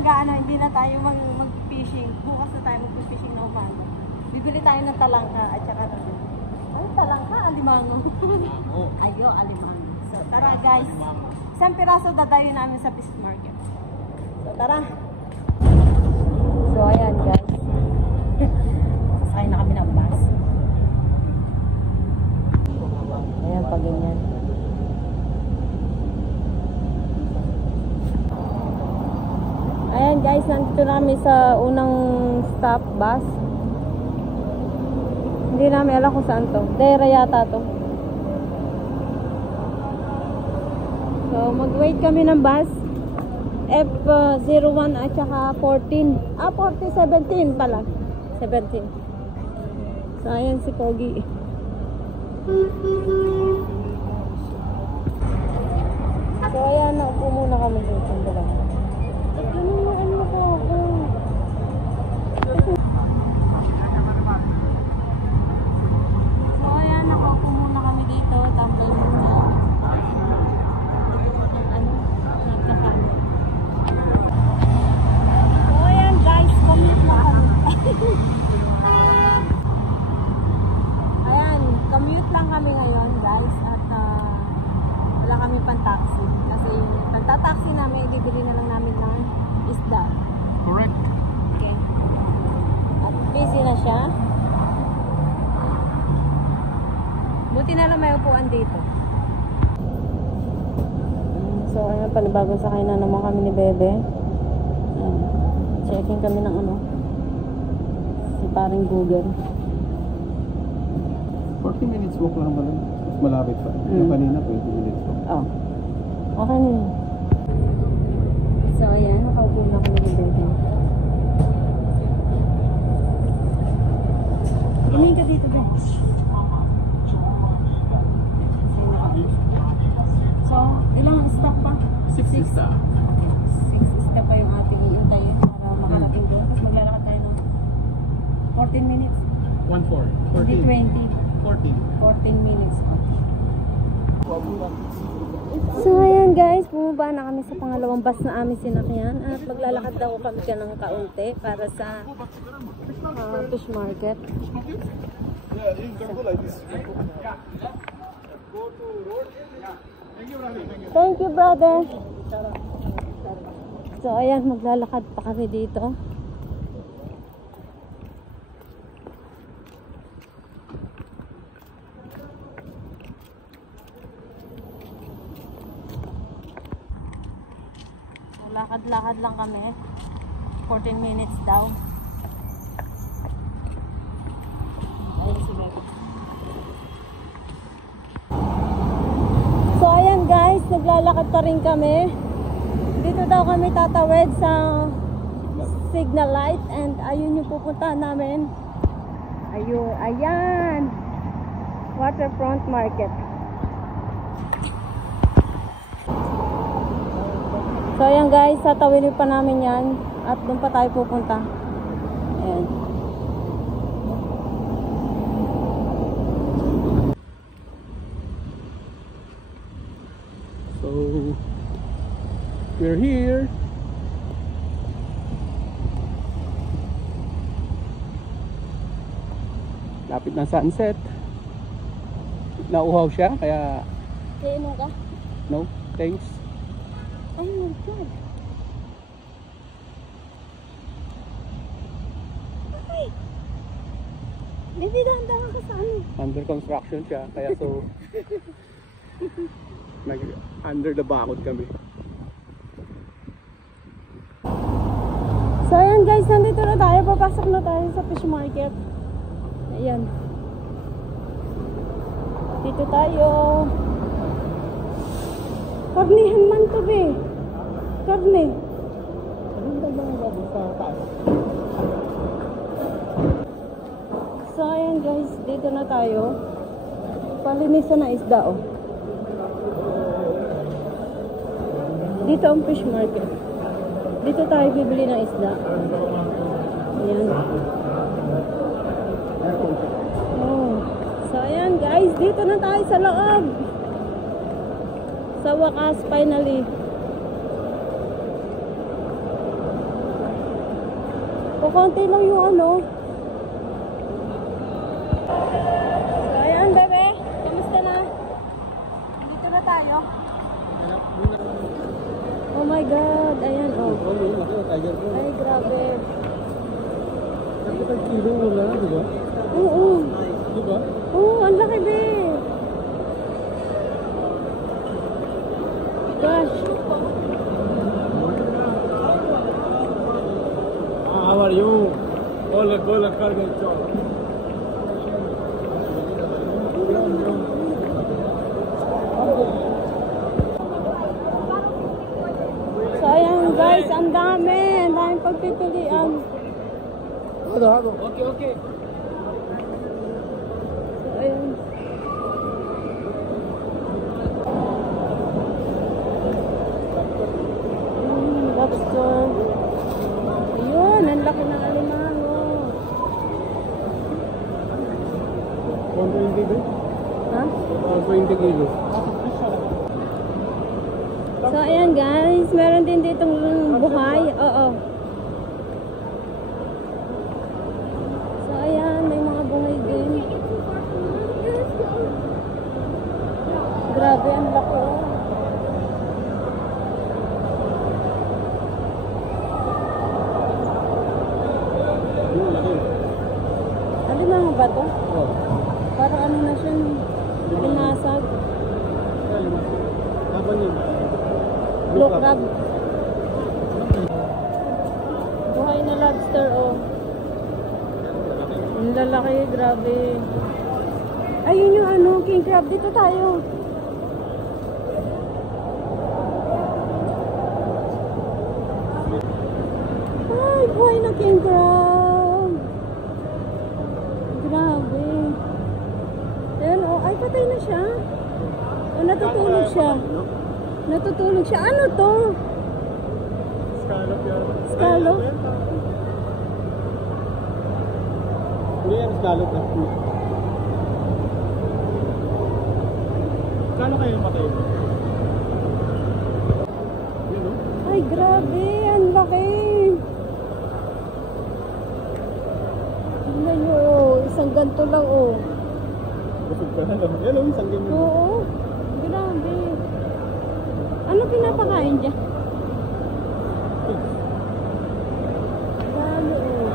mag-ano, hindi na tayo mag-fishing. Bukas na tayo mag-fishing na umaga. Bibili tayo ng talangka at saka ay, talangka, alimango. Ayo, alimango. So, tara guys. Isang piraso dadayo namin sa fish market. So, tara. So, ayan guys. Sasakay na kami ng bus. Ayan, pag ganyan. Ayan guys, nandito na kami sa unang stop bus. Hindi namin alam kung saan to. Dera yata to. So, mag-wait kami ng bus. F01 at saka 14. 17 pala. 17. So, ayan si Pogi. So, ayan, naupo muna kami dito. Ano ko ako? So, ayan, nakaupo muna kami dito. Tambay muna. Nagkakano. So, ayan guys, commute na kami. Ayan, commute lang kami ngayon guys. At wala kami pang-taxi. Kasi yung pang-taxi namin, ibibili na lang namin ng isda. Correct. Okay. At busy na siya. Buti na lang may upuan dito. So, ayan, panibagong sakay na naman kami ni Bebe. Checking kami ng ano. Si paring Google. 40 minutes walk lang ba lang? Mas malapit pa. Yung kanina, 20 minutes walk. Oh. Okay na yun. So, ayan, nakaupo na kami ni Bebe. Ining ka dito, Bebe. So, ilang stop pa? 6 stop. 6 stop pa yung ating iintayin para makarating doon. Tapos maglalakad tayo ng 14 minutes. 1-4. Hindi 20. 14 minutes. So, ayan guys, bumaba na kami sa pangalawang bus na aming sinakyan. At maglalakad daw kami ka ng kaunti para sa fish market. Yeah, you can go like this. Go to road. Thank you, brother. So, ayan, maglalakad pa kami dito. So, lakad-lakad lang kami. 14 minutes daw. So, ayan guys, naglalakad pa rin kami. Dito daw kami tatawid sa signal light and ayun yung pupuntahan namin. Ayun, ayan. Waterfront Market. So, ayan guys, tatawid pa namin yan at doon pa tayo pupunta. Ayan. So, we're here. Lapit na sunset. Nauhaw siya, kaya Kainom ka? no, thanks. Ay, my God. Ay! Hindi dahan-dahan ka sa ano. Under construction siya, kaya so under the bakod kami. So ayan guys, nandito na tayo. Papasok na tayo sa fish market. Ayan. Dito tayo. Karnihan man to be. Karne. So ayan guys, dito na tayo. Palinisan na isda oh. Dito ang fish market. Dito tayo bibili ng isda. Ayan. Oh. So ayan guys, dito na tayo sa loob. Sa wakas, finally. Kukunti lang yung ano. So, ayan, bebe. Kamusta na? Dito na tayo. Oh my God. Ayan, oh. Ay, grabe. Kapag kilo wala, di ba? Oo. Di ba? Oo, ang laki, be. Gosh. How are you? Gola karga chao. So, ayan guys, ang dami. Ang daming pagpipilian. Hado. Okay. So, ayan. Lobster. Ayun, ang laki ng alimango. 120 ba? Ha? 120 kilo. So, ayan guys, meron din ditong buhay. Oo. So, ayan, may mga buhay din. Grabe, ang laki. Oh. Alimango ba to? Oh. Parang ano na siya, limasag. Apa yun? Blue crab. Buhay na lobster, oh. Ang lalaki, grabe. Ayun yung ano, king crab. Dito tayo. Ay, buhay na king crab. Grabe. Ayan, oh. Ay, patay na siya. Oh, natutulog siya. Natutulog siya. Ano to? Scallop yan. Scallop? Hindi yan scallop na food. Kano kayo matay? Yun o? Ay, grabe. Ang laki. Tingnan nyo, oh. Isang ganto lang, oh. Busog ka na lang. Yan o, isang ganyan. Oo. Grabe. Ano pinapakain dyan? Grabe, oh.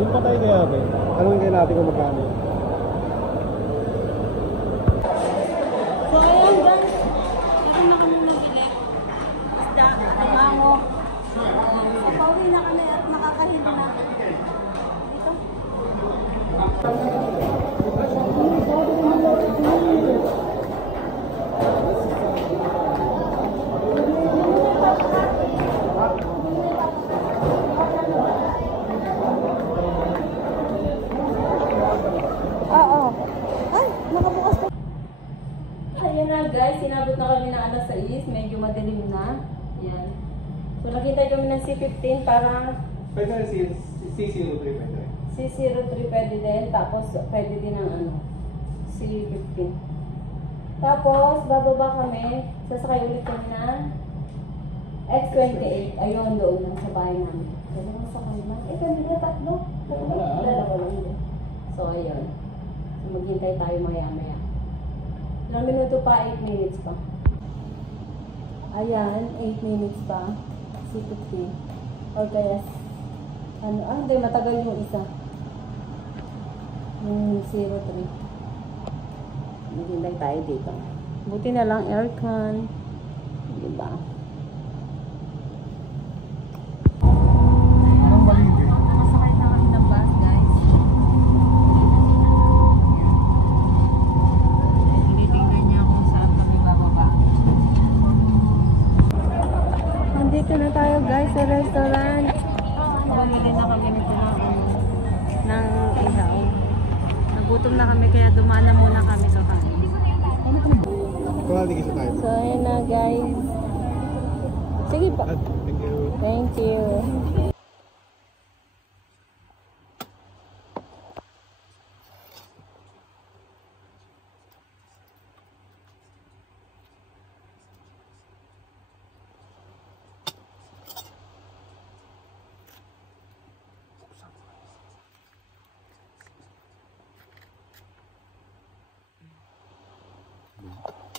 Yung patay kaya ba? Tanongin kayo natin kung magkano. So, ayan guys. Dito na kami nabili. Isda, alimango. So, pauwi na kami at nakakahilo na. Dito. Oo. Ay, nakabukas pa. Ayan na guys, sinabot na kami ng alas 6. Medyo madilim na. Ayan. So nakita kami ng C15 para Pwede na C03 pwede. C03 pwede din. Tapos pwede din ang ano, C15. Tapos bababa kami. Sasakay ulit kami ng X28. Ayun, doon lang sa bahay namin. Pwede mo sa kanila. Pwede na tatlo. Dalawa lang din. So ayun. So, maghintay tayo maya-maya. Ilang minuto pa? 8 minutes pa. Ayan, 8 minutes pa. C15. Or kaya, ano, hindi, matagal yung isa. Yung 03. Maghintay tayo dito. Buti na lang aircon. Diba? Anong balingge? Masakay na kami ng bus, guys. Tinitingnan niya kung saan kami bababa. Nandito na tayo, guys, sa restaurant. Bumili na kami nito ng ihaw. Nagutom na kami, kaya dumaan na muna kami sa kanin. Kung natin isa tayo. So, ayan na, guys. Sige pa. Thank you. Thank you. din.